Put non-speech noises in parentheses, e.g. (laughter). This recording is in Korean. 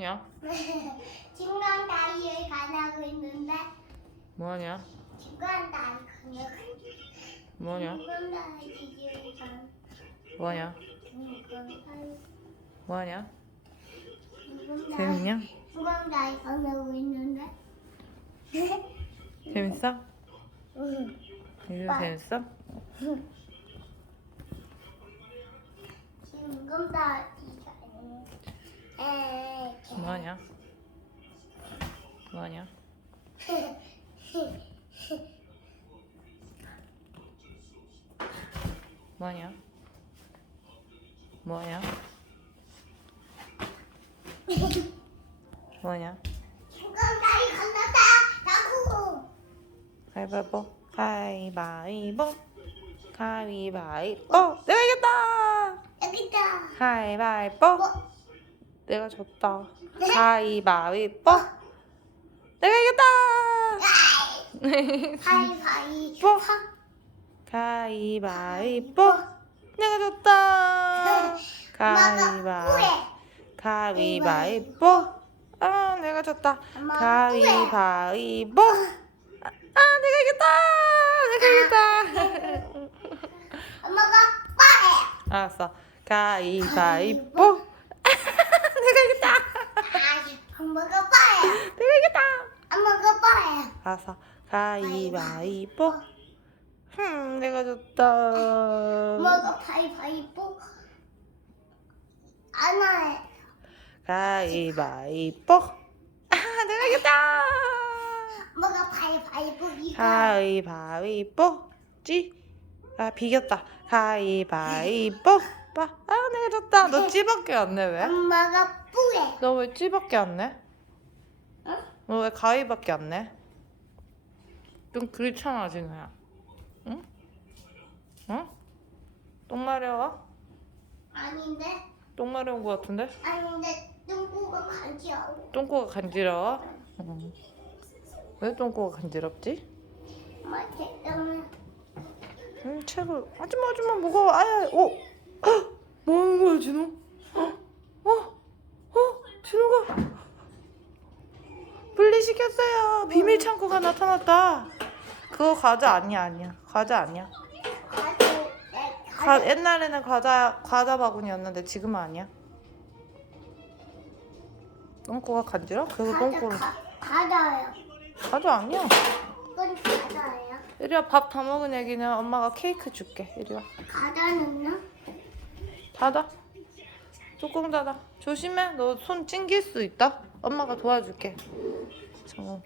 뭐하냐? 중간 다리를 가나고 있는데 뭐하냐? 중간 다리 가나고 뭐하냐? 중간 다리를 가 뭐하냐? 중간 뭐하냐? 재밌냐? 중간 다리 가나고 있는데 재밌어? 응. 이거 재밌어? 중간 에 뭐하냐? 뭐하냐? 뭐하냐? 뭐하냐? 뭐하냐? 중간 나고 가위바위보 가위바위보 가위바위보 내가 이겼다 여기다 가위바위보 어? 내가 졌다. 가위바위보 내가 이겼다! 가위바위보 뭐? 가위바위보 내가 졌다! 가위바위보 후회 가위바위보 아 내가 졌다. 가위바위보 아, 아 내가 이겼다! 내가 이겼다! (laughs) 엄마가 빠해. 알았어. 가위바위보 내가 이겼다 아 빠해 내가 이겼다. 엄마가 빠해 알았어. 가위바위보. 흠 내가 졌다. 엄마가 바위바위보. 안 해. 가위바위보. 아 내가 이겼다. 엄마가 바위바위보 이거. 가위바위보. 찌 아 비겼다. 가위바위보 빠 아 내가 졌다 너 찌밖에 안 내 왜? 엄마가 뿌해 너 왜 찌밖에 안 내? 응? 너왜 가위밖에 안 내? 좀 그렇잖아 진우야 응? 응? 똥 마려워? 아닌데 똥 마려운 거 같은데? 아닌데 똥구가 간지러워 똥꼬가 간지러워? 응. 왜 똥꼬가 간지럽지? 엄마 때문에 응, 책을 하지마 하지마 무거워 아야 어? 헉! 뭐 하는 거야 진우? 어? 어? 어? 진우가 분리시켰어요 비밀 창고가 나타났다 그거 과자 아니야 아니야 과자 아니야 가, 옛날에는 과자 과자 바구니였는데 지금은 아니야 똥꼬가 간지러? 그거 똥꼬를 가자예요 과자 아니야 그건 가자예요 이리 와 밥 다 먹은 애기는 엄마가 케이크 줄게 이리 와 가자는요 닫아. 뚜껑 닫아. 조심해. 너 손 찡길 수 있다. 엄마가 도와줄게. 정우.